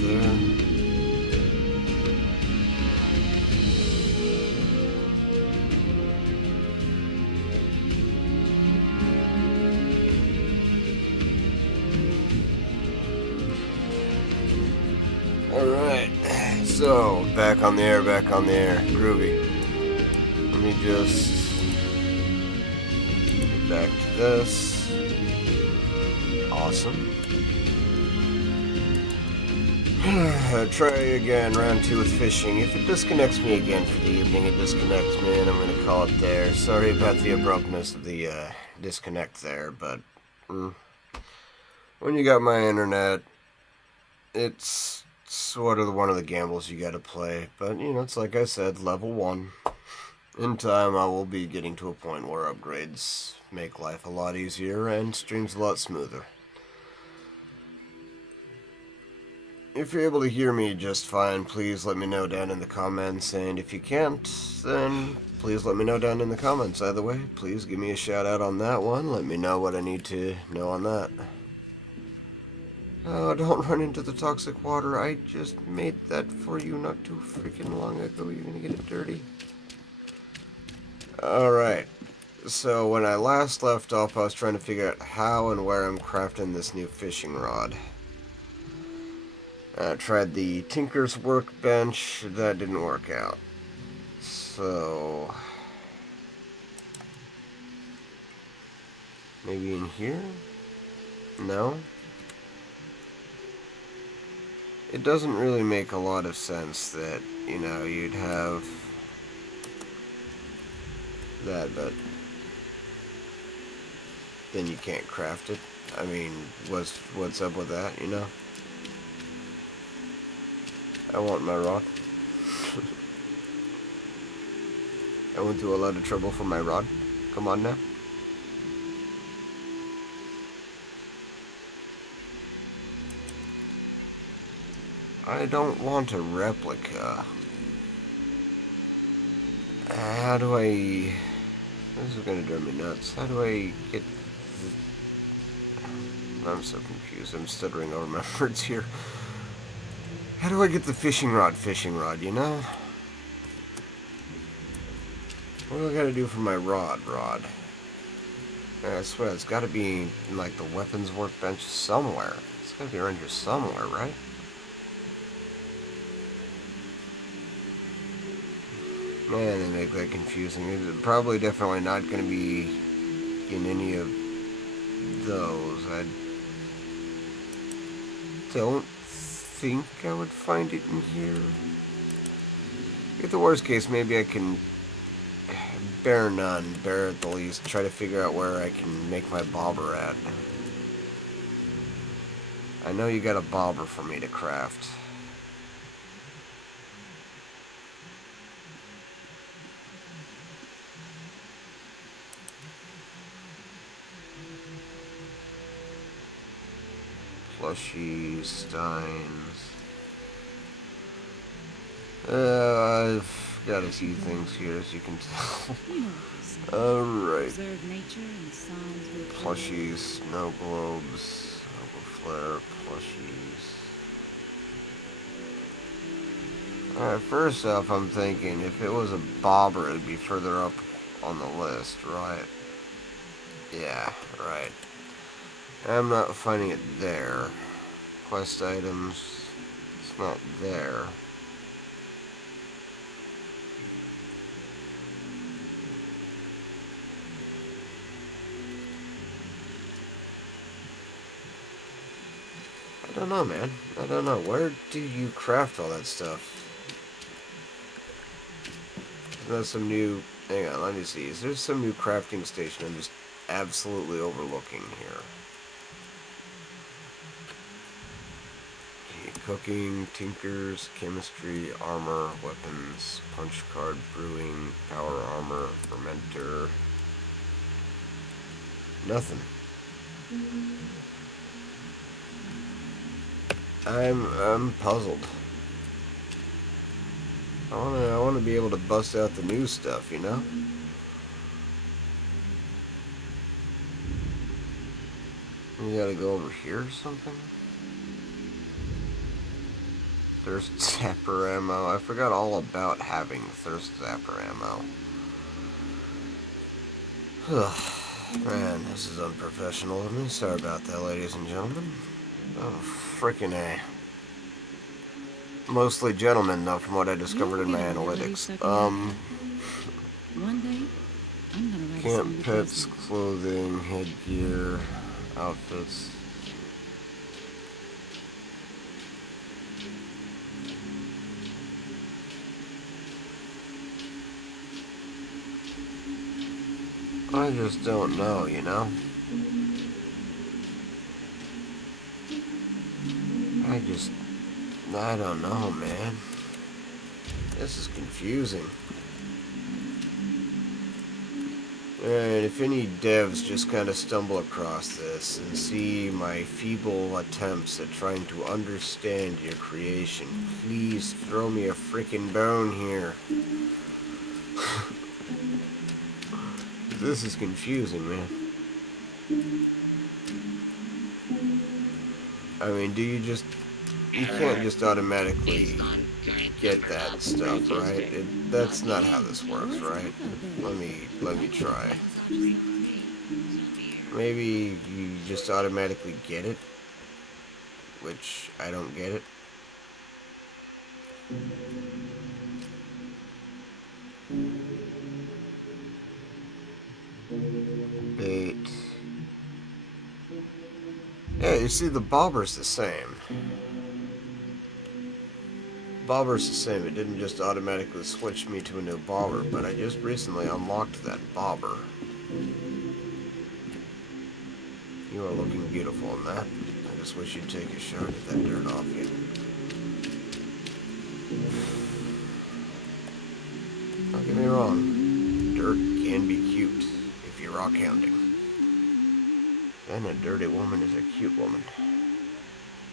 there. Alright, so back on the air, groovy. Let me just get back to this. Awesome. Try again, round 2 with fishing. If it disconnects me again for the evening, it disconnects me and I'm going to call it there. Sorry about the abruptness of the disconnect there, but when you got my internet, it's sort of one of the gambles you got to play. But, you know, it's like I said, level 1. In time, I will be getting to a point where upgrades make life a lot easier and streams a lot smoother. If you're able to hear me just fine, please let me know down in the comments, and if you can't, then please let me know down in the comments. Either way, please give me a shout out on that one. Let me know what I need to know on that. Oh, don't run into the toxic water. I just made that for you not too freaking long ago. You're gonna get it dirty. Alright, so when I last left off, I was trying to figure out how and where I'm crafting this new fishing rod. I tried the Tinker's Workbench. That didn't work out. So maybe in here? No? It doesn't really make a lot of sense that, you know, you'd have that, but then you can't craft it. I mean, what's up with that, you know? I want my rod. I went through a lot of trouble for my rod. Come on now. I don't want a replica. How do I... This is gonna drive me nuts. How do I get... I'm so confused. I'm stuttering over my words here. How do I get the fishing rod, you know? What do I gotta do for my rod? I swear, it's gotta be in, like, the weapons workbench somewhere. It's gotta be around here somewhere, right? Man, they make that confusing. It's probably definitely not gonna be in any of those. I don't think I would find it in here. If the worst case, maybe I can bear none, bear at the least, try to figure out where I can make my bobber at. I know you got a bobber for me to craft. Plushy Steins. I've got a few things here, as you can tell. Alright. Plushies, snow globes, flare, plushies. Alright, first off, I'm thinking if it was a bobber, it'd be further up on the list, right? Yeah, right. I'm not finding it there. Quest items, it's not there. I don't know, man. I don't know. Where do you craft all that stuff? There's some new... Hang on, let me see. Is there some new crafting station I'm just absolutely overlooking here? Okay, cooking, tinkers, chemistry, armor, weapons, punch card, brewing, power armor, fermenter. Nothing. I'm puzzled. I wanna be able to bust out the new stuff, you know? You gotta go over here or something? Thirst Zapper ammo. I forgot all about having Thirst Zapper ammo. Man, this is unprofessional of me. Sorry about that, ladies and gentlemen. Oh, freaking A. Mostly gentlemen, though, from what I discovered in my analytics. One day, I'm gonna write a song Camp that pets, does that. clothing, headgear, outfits. I just don't know, you know? I don't know, man. This is confusing. And if any devs just kind of stumble across this and see my feeble attempts at trying to understand your creation, please throw me a freaking bone here. This is confusing, man. I mean, you can't just automatically get that stuff, right? That's not how this works, Let's right? talk about Let me try. Maybe you just automatically get it, which I don't get it. Bait. Yeah, you see, the bobber's the same. Bobber's the same. It didn't just automatically switch me to a new bobber, but I just recently unlocked that bobber. You are looking beautiful in that. I just wish you'd take a shot at that dirt off you. Don't get me wrong. Dirt can be cute if you're rock hounding. Then a dirty woman is a cute woman.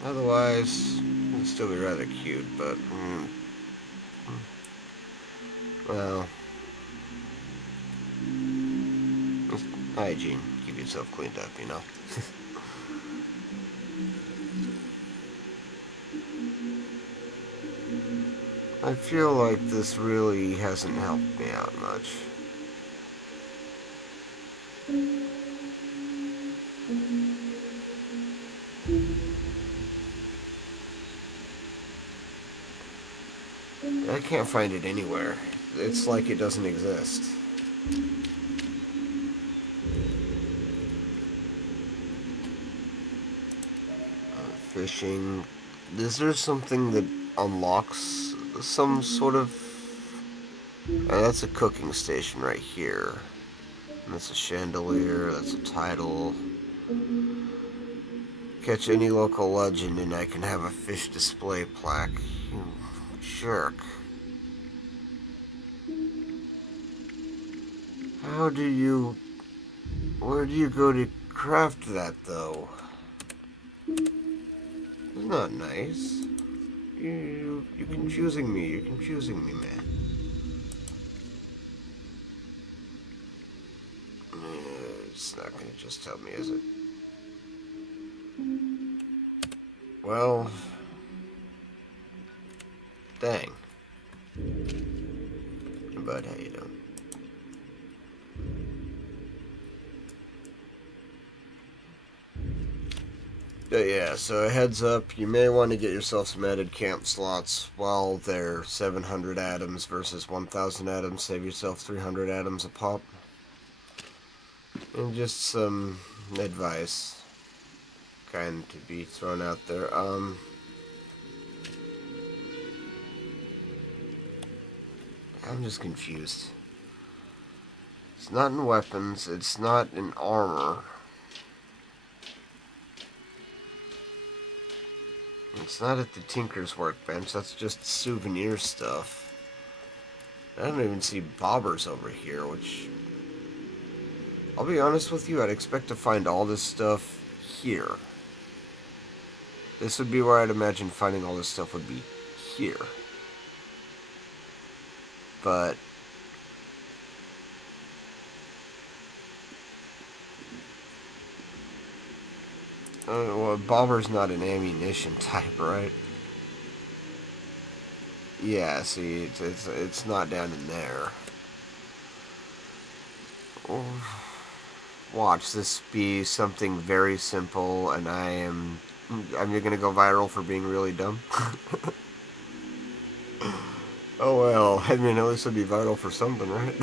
Otherwise, it'd still be rather cute, but well, hygiene. Keep yourself cleaned up, you know. I feel like this really hasn't helped me out much. I can't find it anywhere. It's like it doesn't exist. Fishing. Is there something that unlocks some sort of... that's a cooking station right here. And that's a chandelier, that's a title. Catch any local legend and I can have a fish display plaque. You jerk. How do you... Where do you go to craft that, though? It's not nice. You're confusing me. You're confusing me, man. It's not gonna just tell me, is it? Well... Dang. Bud, how you doing? But yeah, so a heads up, you may want to get yourself some added camp slots while they're 700 atoms versus 1000 atoms. Save yourself 300 atoms a pop. And just some advice kind to be thrown out there. I'm just confused. It's not in weapons, it's not in armor. It's not at the Tinker's workbench, that's just souvenir stuff. I don't even see bobbers over here, which... I'll be honest with you, I'd expect to find all this stuff here. This would be where I'd imagine finding all this stuff would be here. But... well, bobber's not an ammunition type, right? Yeah, see, it's not down in there. Oh, watch this be something very simple, and I'm gonna go viral for being really dumb. Oh well, I mean, at least it'll be viral for something, right?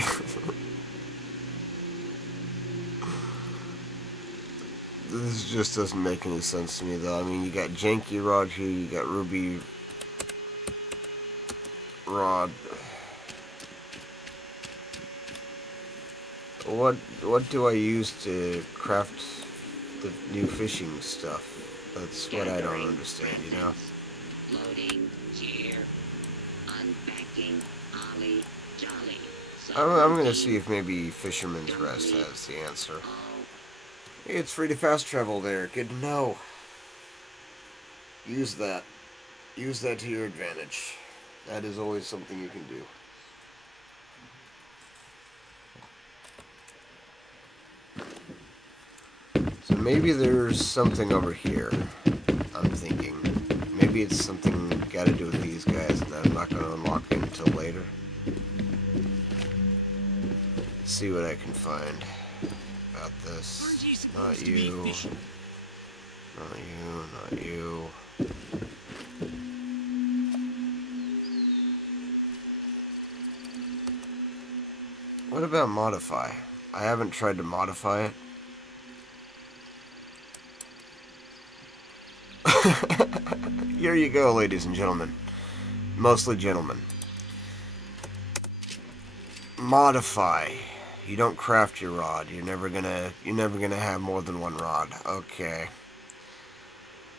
This just doesn't make any sense to me, though. I mean, you got janky rod here, you got ruby rod. What do I use to craft the new fishing stuff? That's what I don't understand, you know? Loading, gear, unpacking, ollie, jolly. I'm gonna see if maybe Fisherman's Rest has the answer. Hey, it's free to fast travel there. Good to know. Use that. Use that to your advantage. That is always something you can do. So maybe there's something over here. I'm thinking. Maybe it's something got to do with these guys that I'm not going to unlock until later. See what I can find about this. Not you. Not you. Not you. What about modify? I haven't tried to modify it. Here you go, ladies and gentlemen. Mostly gentlemen. Modify. You don't craft your rod. You're never gonna have more than one rod. Okay.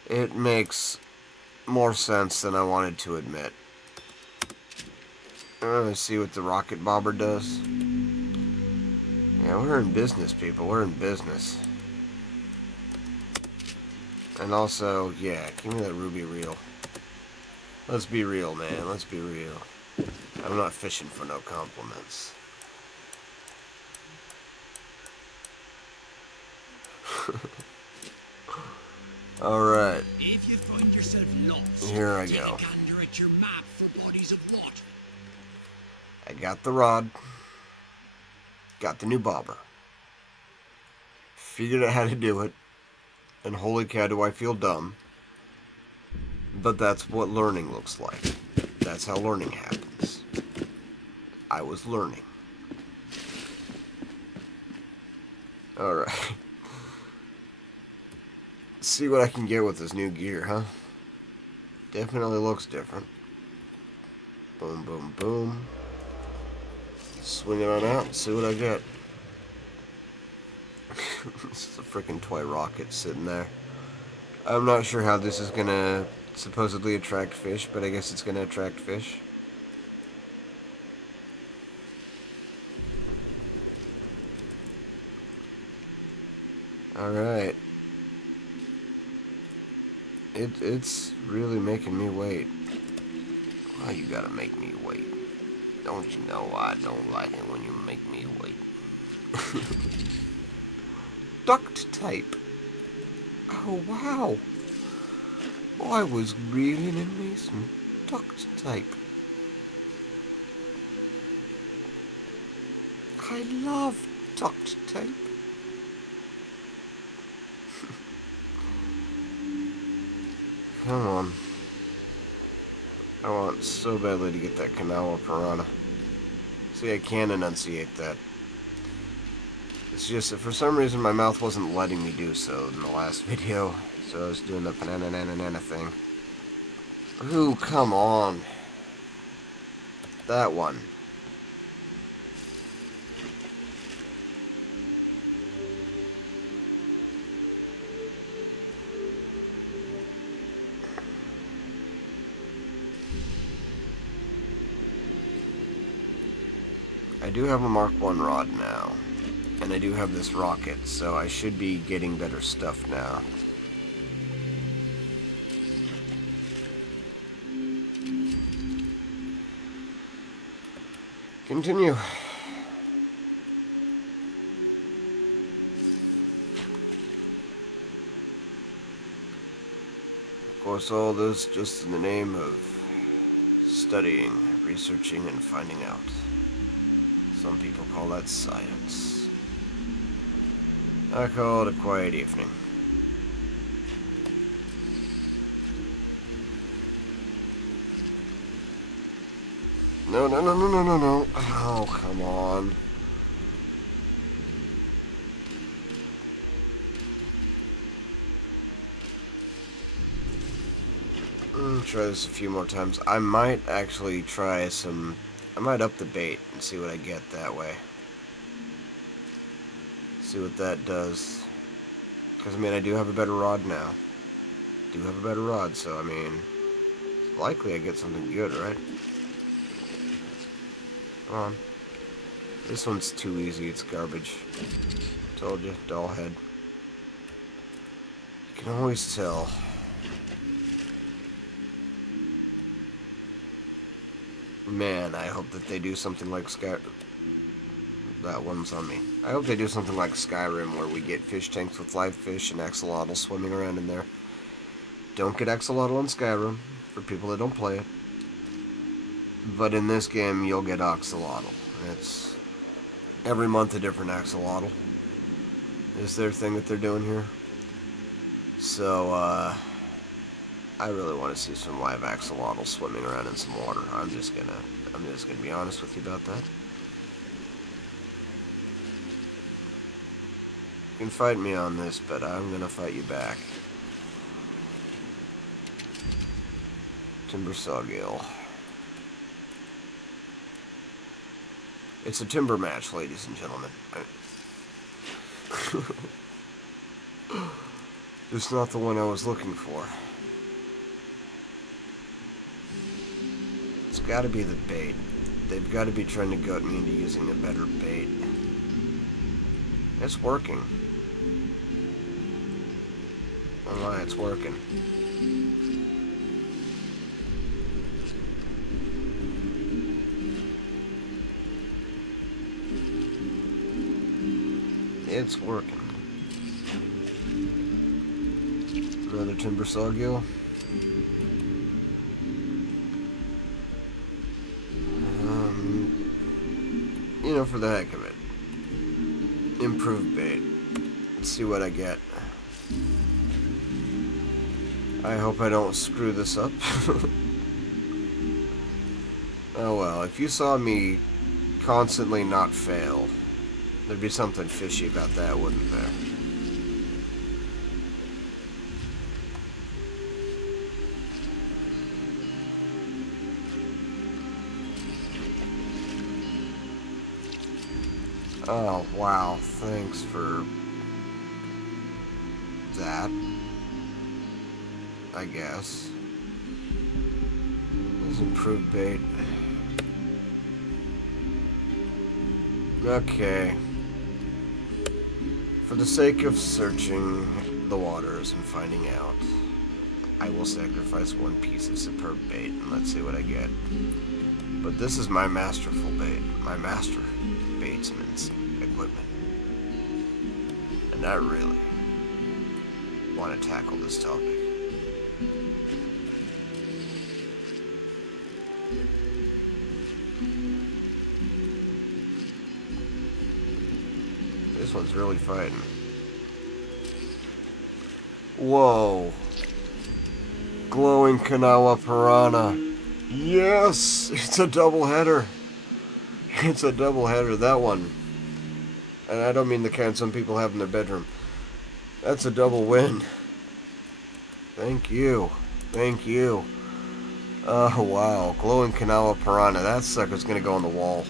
It makes more sense than I wanted to admit. Let's see what the rocket bobber does. Yeah, we're in business, people. We're in business. And also, yeah, give me that ruby reel. Let's be real, man. Let's be real. I'm not fishing for no compliments. Alright. If you find yourself lost, Here I take go. a gander at your map for bodies of water. I got the rod. Got the new bobber. Figured out how to do it. And holy cow, do I feel dumb. But that's what learning looks like. That's how learning happens. I was learning. Alright. See what I can get with this new gear, huh? Definitely looks different. Boom, boom, boom. Swing it on out and see what I get. This is a freaking toy rocket sitting there. I'm not sure how this is gonna supposedly attract fish, but I guess it's gonna attract fish. Alright. It's really making me wait. Why you gotta make me wait? Don't you know I don't like it when you make me wait? Duct tape. Oh, wow. I was reeling in me some duct tape. I love duct tape. Come on. I want so badly to get that Kanawha piranha. See, I can enunciate that. It's just that for some reason my mouth wasn't letting me do so in the last video, so I was doing the banana thing. Ooh, come on. That one. I do have a Mark 1 rod now. And I do have this rocket, so I should be getting better stuff now. Continue. Of course, all this just in the name of Studying, researching, and finding out. Some people call that science. I call it a quiet evening. No, no, no, no, no, no, no. Oh, come on. Try this a few more times. I might actually try some... I might up the bait and see what I get that way. See what that does. Because, I mean, I do have a better rod now. Do have a better rod, so, I mean... likely I get something good, right? Come on. This one's too easy. It's garbage. Told you. Doll head. You can always tell. Man, I hope that they do something like that one's on me. I hope they do something like Skyrim, where we get fish tanks with live fish and axolotl swimming around in there. Don't get axolotl in Skyrim, for people that don't play it. But in this game, you'll get axolotl. It's every month a different axolotl. Is their thing that they're doing here. So, I really want to see some live axolotl swimming around in some water. I'm just gonna be honest with you about that. You can fight me on this, but I'm gonna fight you back. Timber sawgill. It's a timber match, ladies and gentlemen. It's not the one I was looking for. It's gotta be the bait. They've gotta be trying to gut me into using a better bait. It's working. Oh my, it's working. It's working. Another timber sawgill. You know, for the heck of it. Improved bait. Let's see what I get. I hope I don't screw this up. Oh well, if you saw me constantly not fail, there'd be something fishy about that, wouldn't there? Oh, wow. Thanks for that, I guess. This is improved bait. Okay. For the sake of searching the waters and finding out, I will sacrifice one piece of superb bait and let's see what I get. But this is my masterful bait, my master batesman's equipment. And I really want to tackle this topic. This one's really fighting. Whoa. Glowing Kanawha piranha. Yes! It's a double header. It's a double header, that one. And I don't mean the kind some people have in their bedroom. That's a double win. Thank you. Thank you. Oh, wow. Glowing Kanawha piranha. That sucker's gonna go on the wall.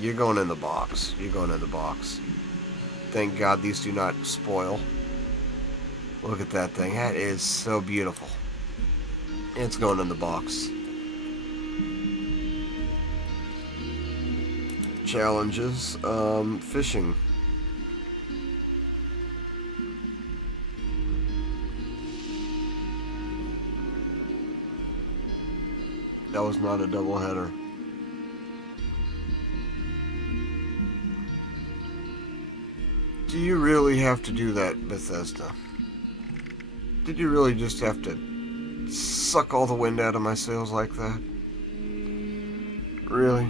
You're going in the box. You're going in the box. Thank God these do not spoil. Look at that thing. That is so beautiful. It's going in the box. Challenges. Fishing. That was not a double header. Do you really have to do that, Bethesda? Did you really just have to suck all the wind out of my sails like that? Really?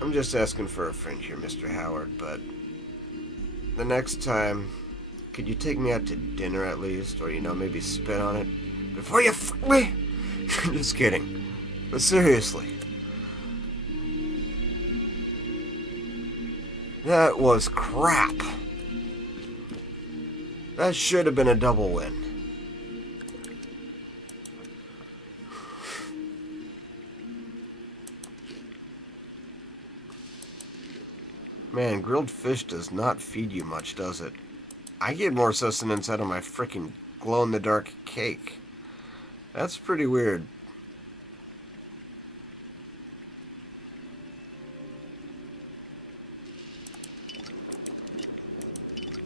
I'm just asking for a friend here, Mr. Howard, but the next time, could you take me out to dinner at least? Or, maybe spit on it? Before you f me? Just kidding. But seriously. That was crap. That should have been a double win. Man, grilled fish does not feed you much, does it? I get more sustenance out of my frickin' glow-in-the-dark cake. That's pretty weird.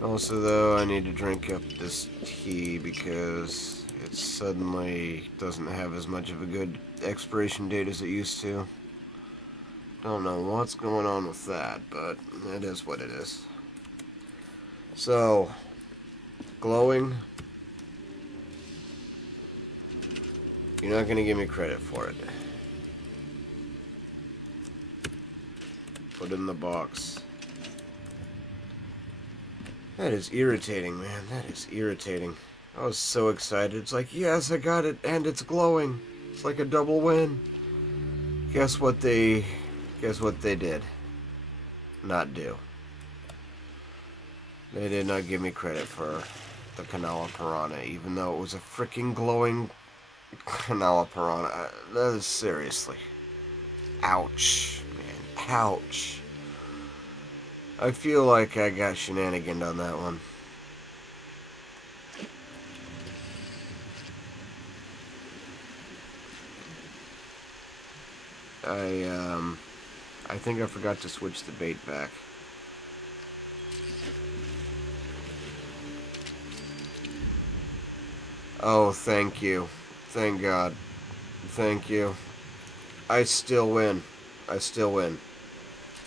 Also, though, I need to drink up this tea because it suddenly doesn't have as much of a good expiration date as it used to. Don't know what's going on with that, but it is what it is. So, glowing. You're not going to give me credit for it. Put it in the box. That is irritating, man. That is irritating. I was so excited. It's like, yes, I got it, and it's glowing. It's like a double win. Guess what they did? Not do. They did not give me credit for the Canala Piranha, even though it was a freaking glowing Canala Piranha. That is seriously. Ouch, man. Ouch. I feel like I got shenaniganed on that one. I think I forgot to switch the bait back. Oh, thank you. Thank God. Thank you. I still win. I still win.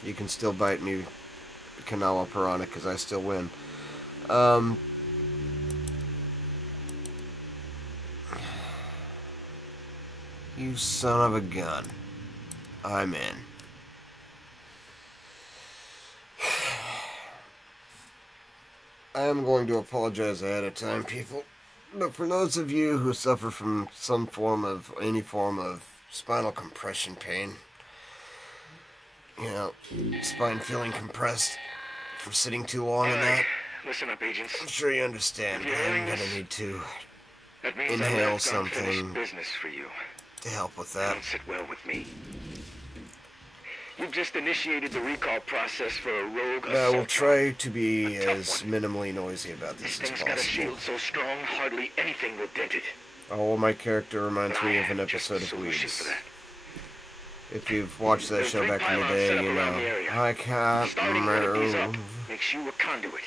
You can still bite me, Canala Piranha, because I still win. You son of a gun. I'm in. I am going to apologize ahead of time, people. But for those of you who suffer from any form of spinal compression pain, spine feeling compressed from sitting too long in that, Listen up, agents. I'm sure you understand. I'm gonna need to inhale something business for you. to help with that. Don't sit well with me. You've just initiated the recall process for a rogue I will assault try to be A tough as one. minimally noisy about This this as thing's got a possible. shield so strong, hardly anything will dent it. Oh, my character reminds But me I of an have just episode a of solution Weeds. for that. If you've watched that There's show 3 back in the pylons day, set up you around know, the area. I can't Starting one of these up move. makes you a conduit.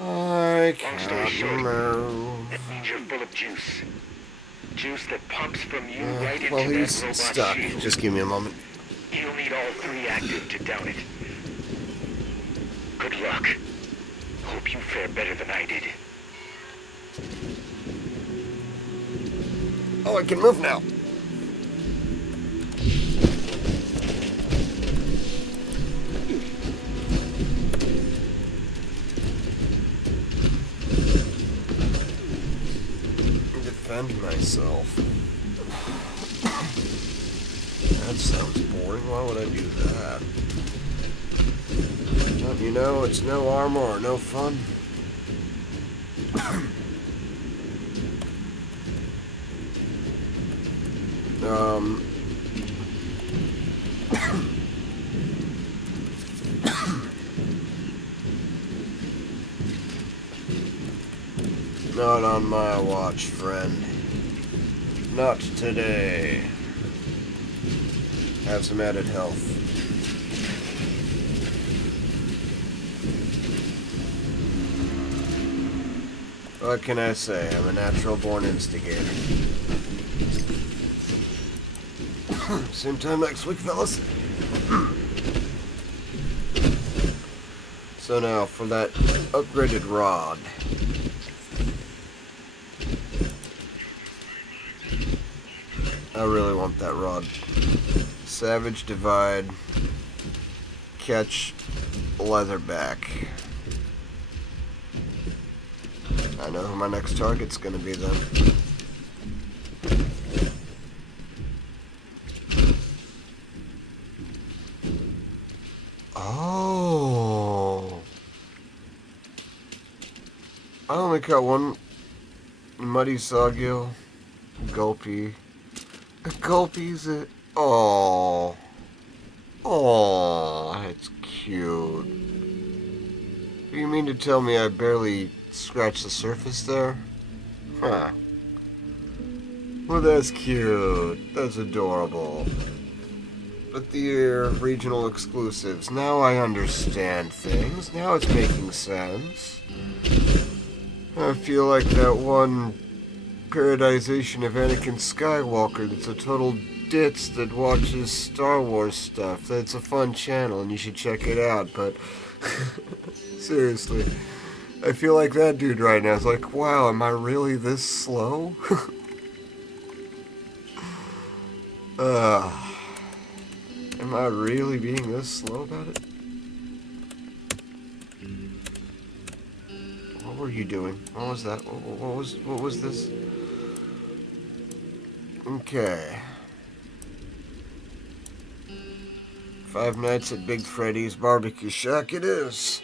I Long story can't short, move. that means you're full of juice. Juice that pumps from you right into Well, that he's robot stuck. shield. Just give me a moment. You'll need all 3 active to down it. Good luck. Hope you fare better than I did. Oh, I can move now. Defend myself. That sounds boring. Why would I do that? Well, it's no armor or no fun. Not on my watch, friend. Not today. Have some added health. What can I say? I'm a natural-born instigator. Same time next week, fellas. So now, for that upgraded rod. I really want that rod. Savage Divide. Catch Leatherback. I know who my next target's gonna be then. Oh. I only caught one Muddy Sawgill. Gulpy. Gulpy's it. Oh. Oh, it's cute. You mean to tell me I barely scratched the surface there? Huh. Well, that's cute. That's adorable. But the regional exclusives. Now I understand things. Now it's making sense. I feel like that one parodization of Anakin Skywalker that's a total ditz that watches Star Wars stuff. That's a fun channel and you should check it out, but seriously, I feel like that dude right now is like, wow, am I really this slow? Am I really being this slow about it? What were you doing? What was that? What was this? Okay. Five Nights at Big Freddy's Barbecue Shack it is.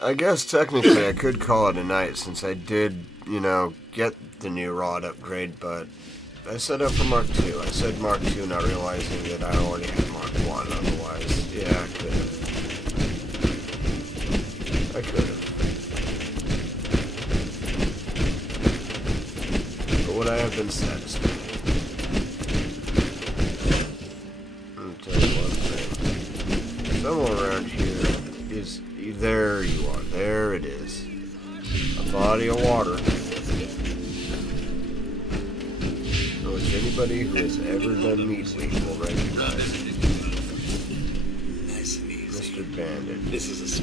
I guess technically I could call it a night since I did, get the new rod upgrade, but I set up for Mark II. I said Mark II not realizing that I already had Mark I, otherwise, yeah, I could have. I could have. But would I have been satisfied? Let me tell you one thing. Somewhere around here is... There you are. There it is. A body of water. Which anybody who has ever done Meat Week will recognize. Nice and easy. Mr. Bandit. This is a...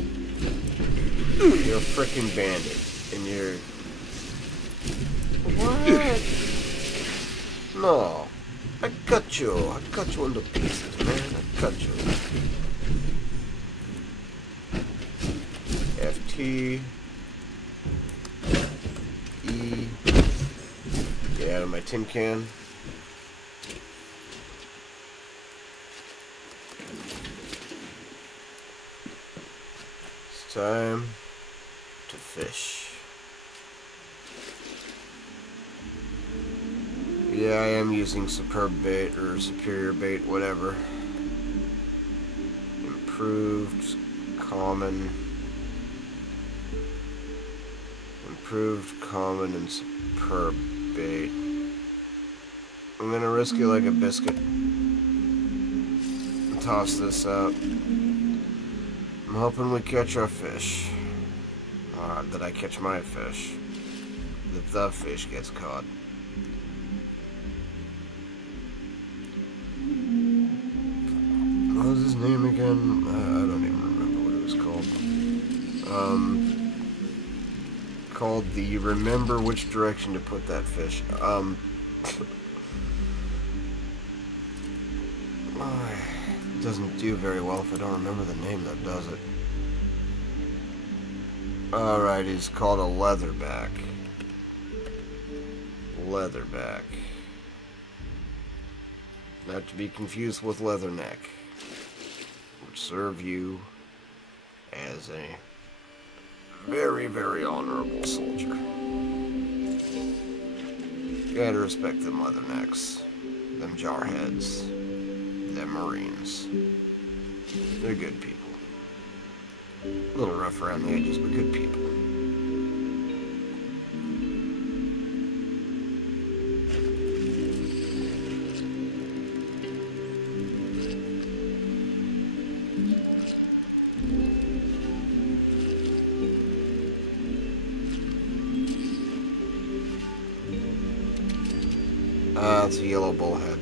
You're a frickin' bandit. And you're... What? No. I cut you. I cut you into pieces, man. I cut you. FT. E. Get out of my tin can. It's time to fish. Yeah, I am using superb bait or superior bait, whatever. Improved, common. Improved, common, and superb bait. I'm gonna risk it like a biscuit. Toss this out. I'm hoping we catch our fish. That I catch my fish. That the fish gets caught. What was his name again? I don't even remember what it was called. Called the Remember Which Direction to Put That Fish. It doesn't do very well if I don't remember the name that does it. Alright, he's called a leatherback. Leatherback. Not to be confused with leatherneck, which serve you as a very, very honorable soldier. You gotta respect them leathernecks, them jarheads, them Marines. They're good people. A little rough around the edges, but good people. It's a yellow bullhead.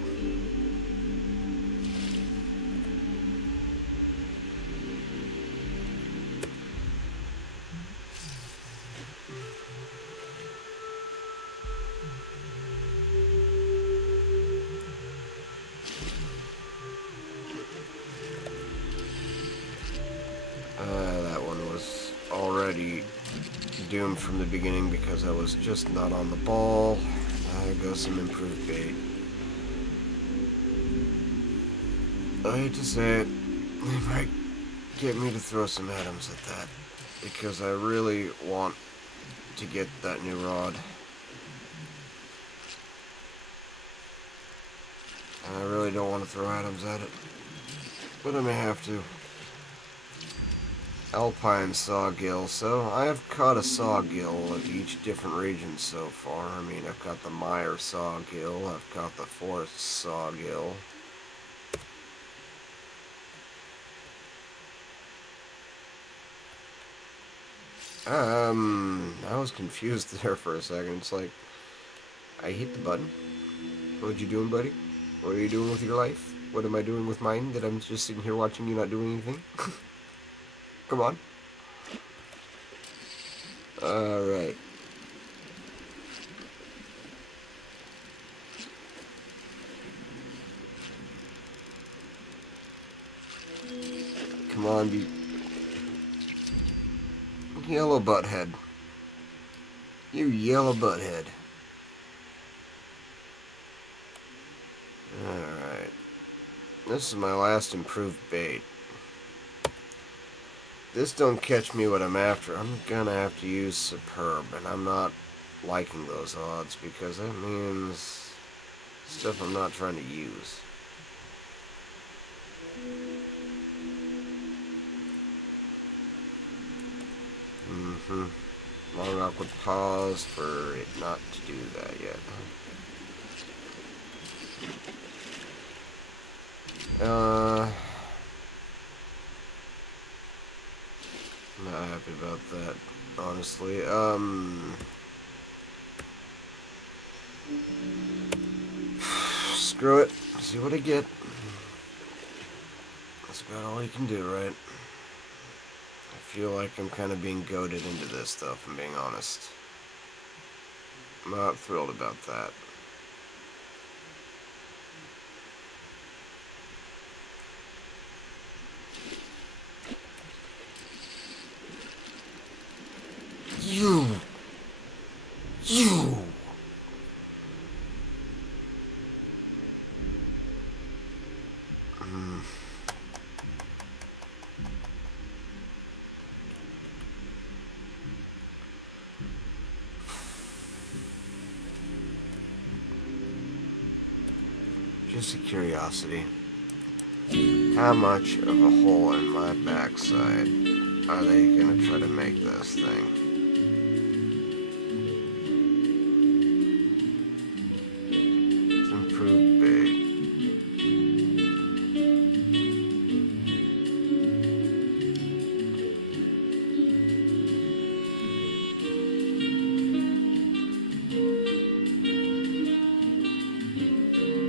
already doomed from the beginning because I was just not on the ball. There goes some improved bait. I hate to say it, they might get me to throw some atoms at that, because I really want to get that new rod. And I really don't want to throw atoms at it, but I may have to. Alpine sawgill. So I have caught a sawgill of each different region so far. I mean, I've got the mire sawgill, I've got the forest sawgill. I was confused there for a second. It's like, I hit the button. What you doing, buddy? What are you doing with your life? What am I doing with mine? That I'm just sitting here watching you not doing anything? Come on. Alright. Come on, you yellow butthead. You yellow butthead. Alright. This is my last improved bait. This don't catch me what I'm after. I'm gonna have to use Superb, and I'm not liking those odds because that means stuff I'm not trying to use. Long awkward pause for it not to do that yet. I'm not happy about that, honestly. Screw it. See what I get. That's about all you can do, right? I feel like I'm kind of being goaded into this, though, if I'm being honest. I'm not thrilled about that. You! Just a curiosity. How much of a hole in my backside are they gonna try to make this thing? It's improved bait.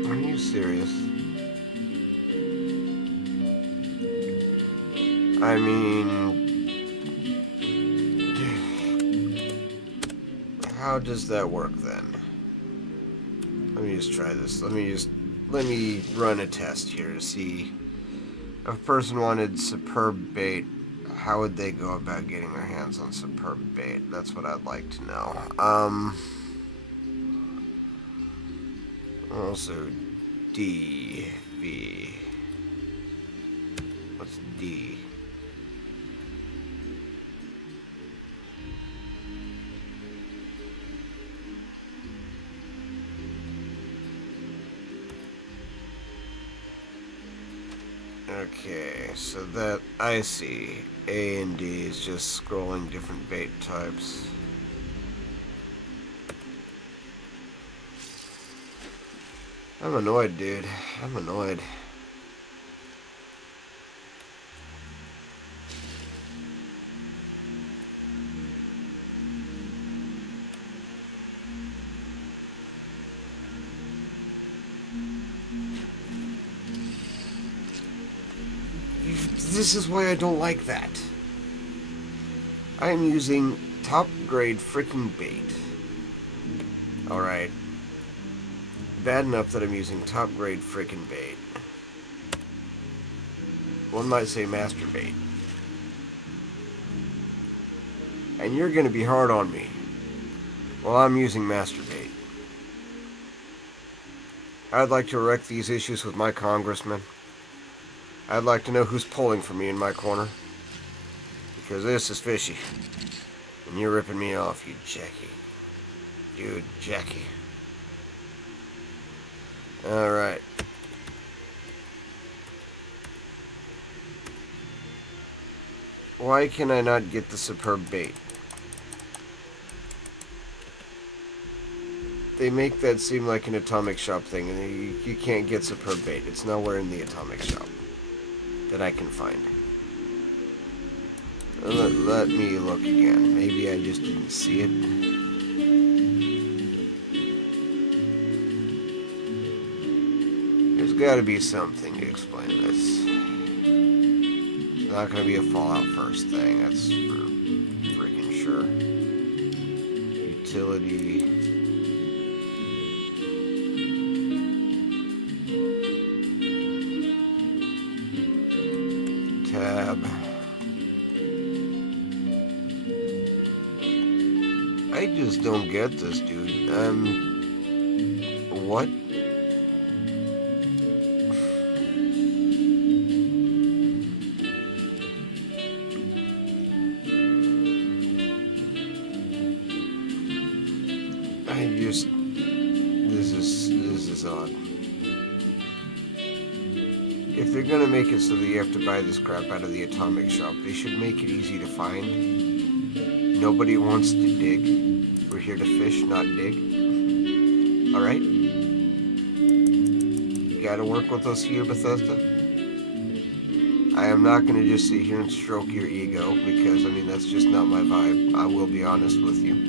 Are you serious? I mean, how does that work then? Let me just try this. Let me run a test here to see if a person wanted Superb bait, how would they go about getting their hands on Superb bait? That's what I'd like to know. Also, DV. What's D? Okay, so that, I see. A and D is just scrolling different bait types. I'm annoyed, dude. I'm annoyed. This is why I don't like that. I am using top grade freaking bait. Alright. Bad enough that I'm using top grade freaking bait. One might say master bait. And you're gonna be hard on me. Well, I'm using masturbate. I'd like to erect these issues with my congressman. I'd like to know who's pulling for me in my corner. Because this is Fishy. And you're ripping me off, you Jackie. Dude, Jackie. Alright. Why can I not get the superb bait? They make that seem like an atomic shop thing, and you can't get superb bait. It's nowhere in the atomic shop that I can find. Let me look again. Maybe I just didn't see it. There's got to be something to explain this. It's not going to be a Fallout first thing. That's for freaking sure. Utility. Tab. I just don't get this, dude. What? This is odd. If they're gonna make it so that you have to buy this crap out of the atomic shop, they should make it easy to find. Nobody wants to dig. We're here to fish, not dig. Alright? You gotta work with us here, Bethesda. I am not gonna just sit here and stroke your ego, because, I mean, that's just not my vibe. I will be honest with you.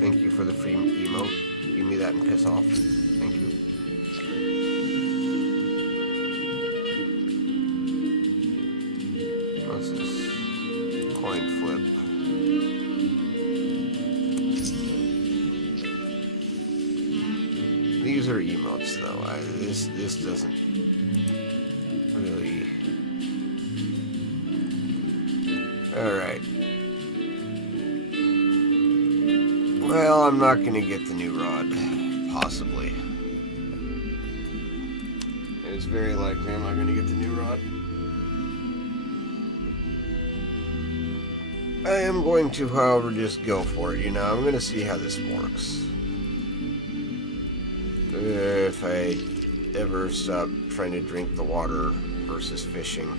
Thank you for the free emote. Give me that and piss off. Thank you. What's this? Coin flip. These are emotes, though. This doesn't really. All right. Well, I'm not gonna get the new rod, possibly. It's very likely I'm not gonna get the new rod. I am going to, however, just go for it, you know. I'm gonna see how this works. If I ever stop trying to drink the water versus fishing.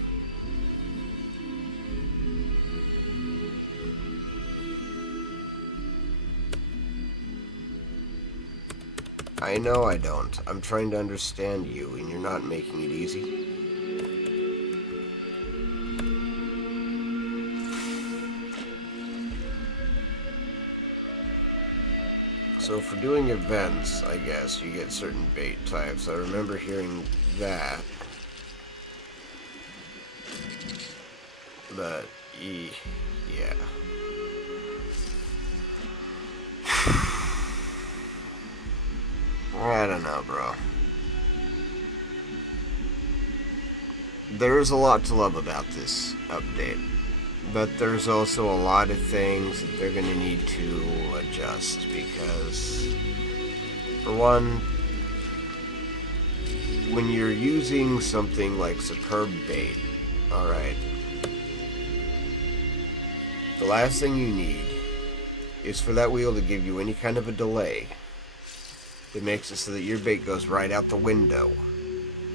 I know I don't. I'm trying to understand you, and you're not making it easy. So for doing events, I guess, you get certain bait types. I remember hearing that. But, yeah. I don't know, bro. There's a lot to love about this update, but there's also a lot of things that they're going to need to adjust because, for one, when you're using something like superb bait, alright, the last thing you need is for that wheel to give you any kind of a delay that makes it so that your bait goes right out the window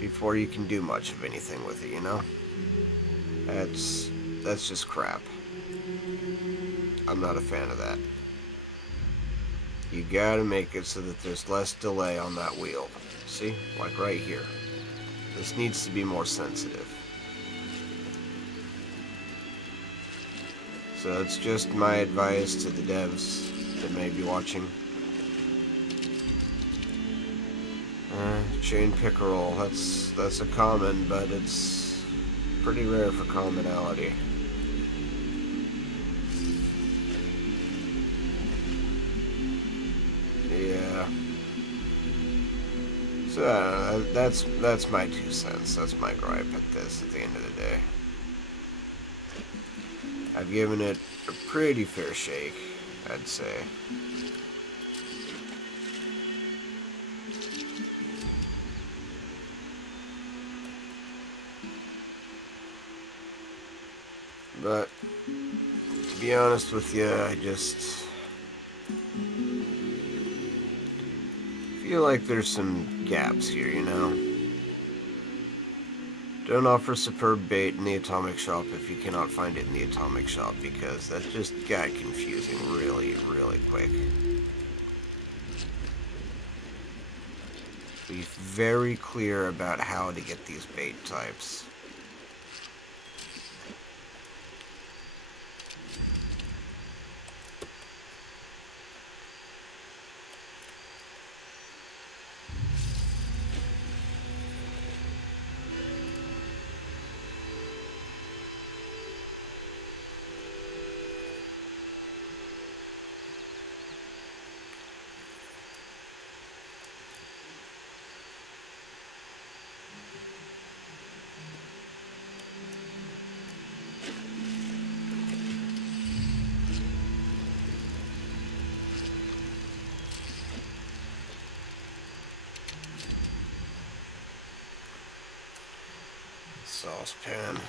before you can do much of anything with it, you know? That's just crap. I'm not a fan of that. You gotta make it so that there's less delay on that wheel. See? Like right here. This needs to be more sensitive. So it's just my advice to the devs that may be watching. Chain pickerel, that's a common, but it's pretty rare for commonality. Yeah. So that's my 2 cents. That's my gripe at this at the end of the day. I've given it a pretty fair shake, I'd say. But, to be honest with you, I just feel like there's some gaps here, you know? Don't offer superb bait in the atomic shop if you cannot find it in the atomic shop, because that just got confusing really, really quick. Be very clear about how to get these bait types. Saucepan.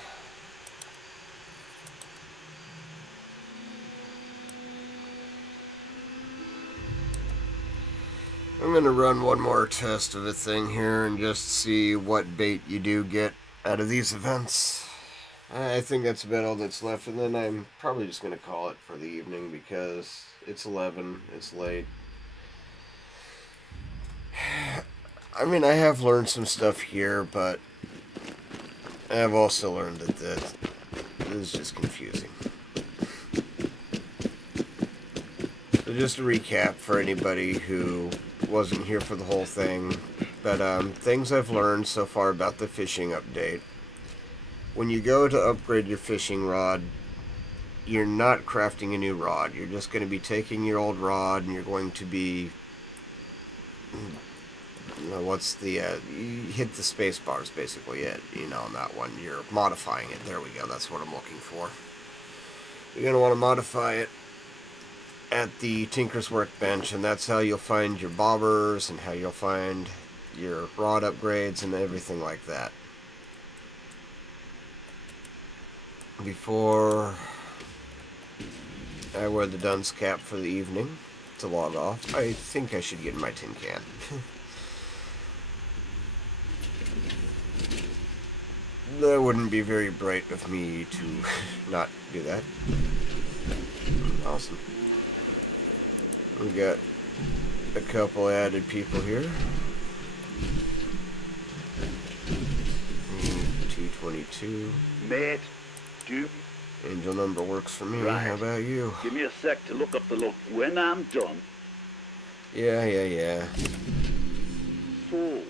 I'm gonna run one more test of a thing here and just see what bait you do get out of these events. I think that's about all that's left, and then I'm probably just gonna call it for the evening because it's 11, it's late. I mean, I have learned some stuff here, but I've also learned that this is just confusing. So just a recap for anybody who wasn't here for the whole thing, but things I've learned so far about the fishing update. When you go to upgrade your fishing rod, you're not crafting a new rod. You're just going to be taking your old rod and you're going to be... you hit the space bars, basically it, on that one. You're modifying it. There we go. That's what I'm looking for. You're going to want to modify it at the Tinker's Workbench, and that's how you'll find your bobbers and how you'll find your rod upgrades and everything like that. Before I wear the dunce cap for the evening to log off, I think I should get in my tin can. That wouldn't be very bright of me to not do that. Awesome. We got a couple added people here. 222. Mate, do... Angel number works for me. Right. How about you? Give me a sec to look up the look. When I'm done. Yeah. So,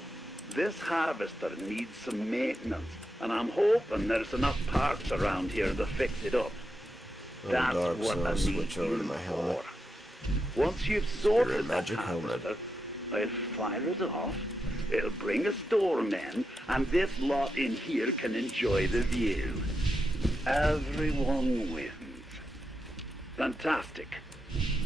this harvester needs some maintenance, and I'm hoping there's enough parts around here to fix it up. That's dark, what so I I'll need switch over to you my helmet. for. Once you've sorted the magic helmet. harvester, I'll fire it off. It'll bring a storm in, and this lot in here can enjoy the view. Everyone wins. Fantastic.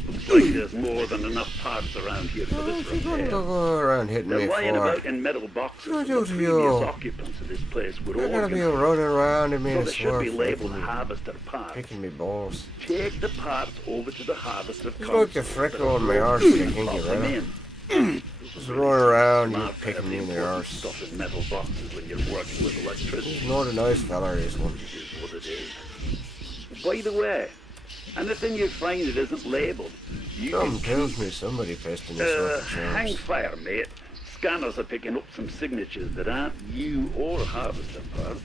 Looks like there's more than enough parts around here for this repair. Don't go around hitting me They're lying for. about in metal boxes What from do the to previous you? occupants of this place would You're gonna be organize. running around and So being they should be swerved, labeled harvester parts. picking me balls. Take the parts over to the harvester Just like the console. freckle in my arse, I can't Pop get them rid of. in. Just running around, you Smart picking me in the important arse. Stuff in metal boxes when you're working with electricity. He's not a nice fella, this one. It is what it is. By the way, anything you find that isn't labeled, you Something can tells me somebody pasting this off the hang shelves. fire, mate. Scanners are picking up some signatures that aren't you or harvester parts.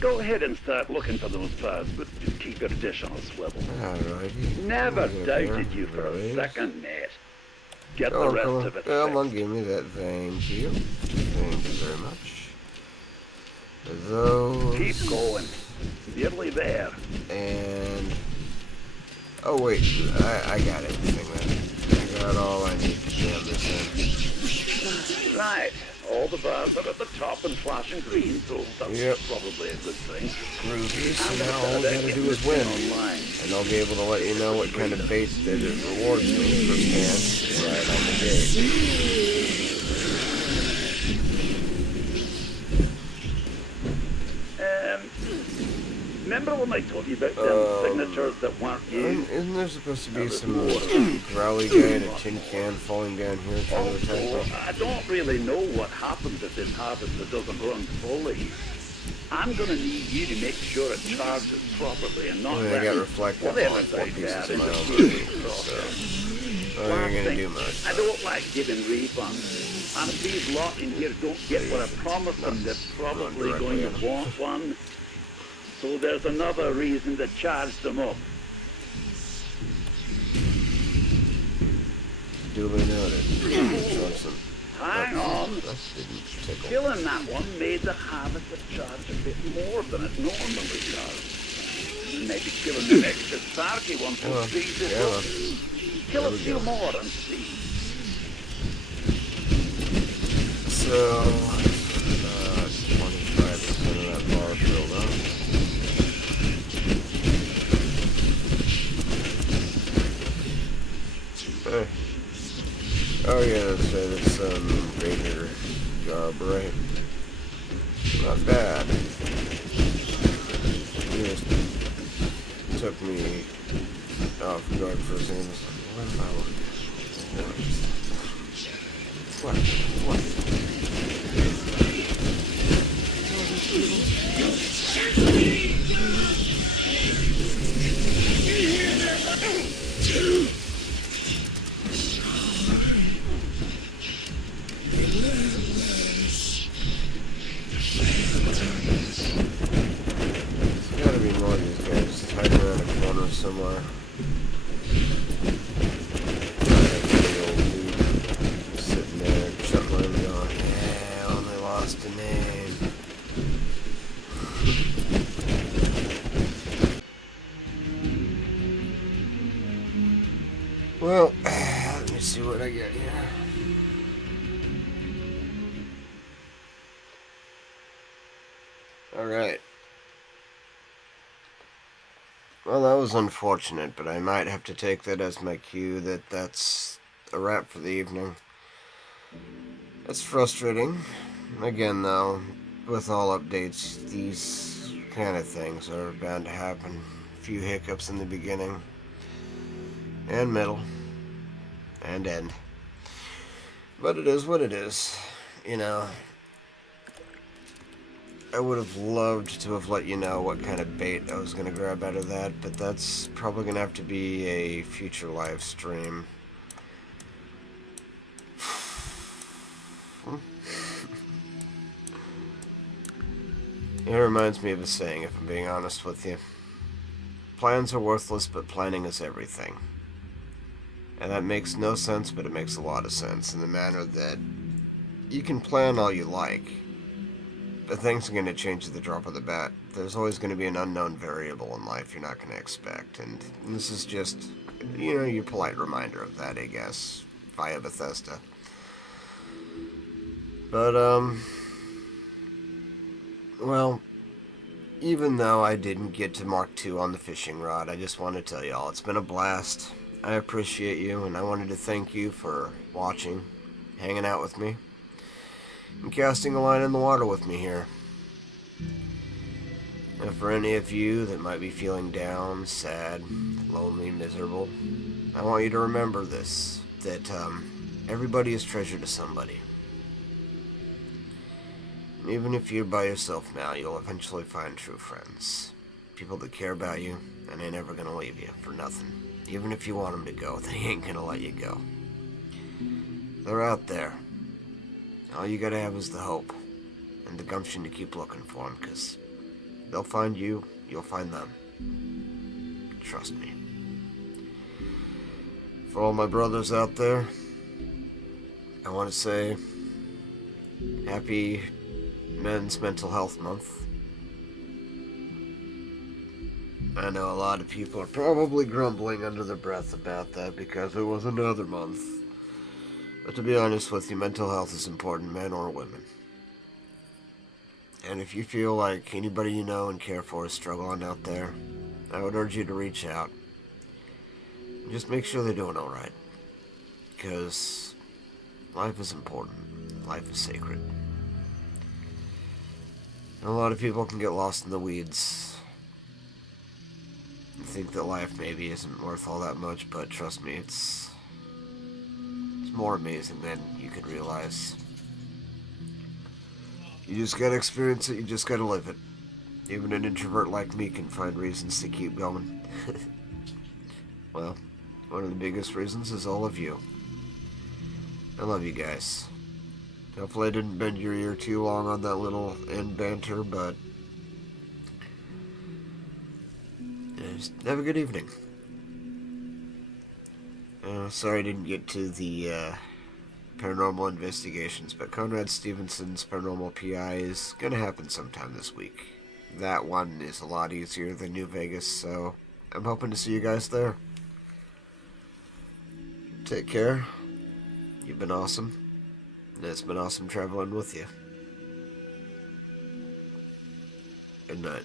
Go ahead and start looking for those parts, but just keep your dish on a swivel. Alrighty. Never Look up here. doubted you for There it a is. second, mate. Get the Oh, rest come of on. it Come on, fixed. give me that. Thank you. Thank you very much. Those. Keep going. Nearly there. And. Oh, wait. I got everything then. I got all I need to jam this in. Right. All the bars are at the top and flashing green, so that's Yep. probably a good thing. Groovy, so I'm now gonna all we gotta do is win. online. And I'll be able to let you know what kind of bait that it rewards me firsthand right on the gate. Remember when I told you about them signatures that weren't you? Isn't there supposed to be There's some more. growly guy in a tin can falling down here trying to attack Also, me? I don't really know what happens if this harvester doesn't run fully. I'm gonna need you to make sure it charges properly and not I let got reflective whatever on 4 they pieces got of my own interfere bait, with the so process. I Last ain't gonna thing, do much. I don't like giving refunds. And if these lot in here don't get what I promised them, they're probably directly going at 'em. to want one. So there's another reason to charge them up. Duly noted. Johnson. Hang on. That didn't tickle. Killing that one made the harvester charge a bit more than it normally does. Maybe killing the extra sarky one will speed this up. Kill a few more and see. So, 25% of that bar filled up. Hey. Oh yeah, that's Vader garb, right? Not bad. Just took me off guard for a second. What am I looking at? What? There's gotta be more of these guys hiding around a corner somewhere. Big old dude sitting there chuckling, going, "Yeah, only lost a name." Well, let me see what I got here. Alright. Well, that was unfortunate, but I might have to take that as my cue that that's a wrap for the evening. That's frustrating. Again, though, with all updates, these kind of things are bound to happen. A few hiccups in the beginning, and middle, and end. But it is what it is. You know, I would have loved to have let you know what kind of bait I was going to grab out of that, but that's probably going to have to be a future live stream. It reminds me of a saying, if I'm being honest with you. Plans are worthless, but planning is everything. And that makes no sense, but it makes a lot of sense in the manner that you can plan all you like, but things are going to change at the drop of the bat. There's always going to be an unknown variable in life you're not going to expect, and this is just, you know, your polite reminder of that, I guess, via Bethesda. But, well, even though I didn't get to Mark II on the fishing rod, I just want to tell y'all, it's been a blast. I appreciate you, and I wanted to thank you for watching, hanging out with me, and casting a line in the water with me here. And for any of you that might be feeling down, sad, lonely, miserable, I want you to remember this, that everybody is treasure to somebody. And even if you're by yourself now, you'll eventually find true friends. People that care about you, and ain't never gonna leave you for nothing. Even if you want them to go, they ain't gonna let you go. They're out there. All you gotta have is the hope, and the gumption to keep looking for them, because they'll find you, you'll find them. Trust me. For all my brothers out there, I want to say happy Men's Mental Health Month. I know a lot of people are probably grumbling under their breath about that because it was another month. But to be honest with you, mental health is important, men or women. And if you feel like anybody you know and care for is struggling out there, I would urge you to reach out. Just make sure they're doing alright. Because life is important. Life is sacred. And a lot of people can get lost in the weeds and think that life maybe isn't worth all that much, but trust me, it's more amazing than you could realize. You just gotta experience it, you just gotta live it. Even an introvert like me can find reasons to keep going. Well, one of the biggest reasons is all of you. I love you guys. Hopefully I didn't bend your ear too long on that little end banter, but just have a good evening. Sorry I didn't get to the paranormal investigations, but Conrad Stevenson's Paranormal PI is going to happen sometime this week. That one is a lot easier than New Vegas, so I'm hoping to see you guys there. Take care. You've been awesome. And it's been awesome traveling with you. Good night.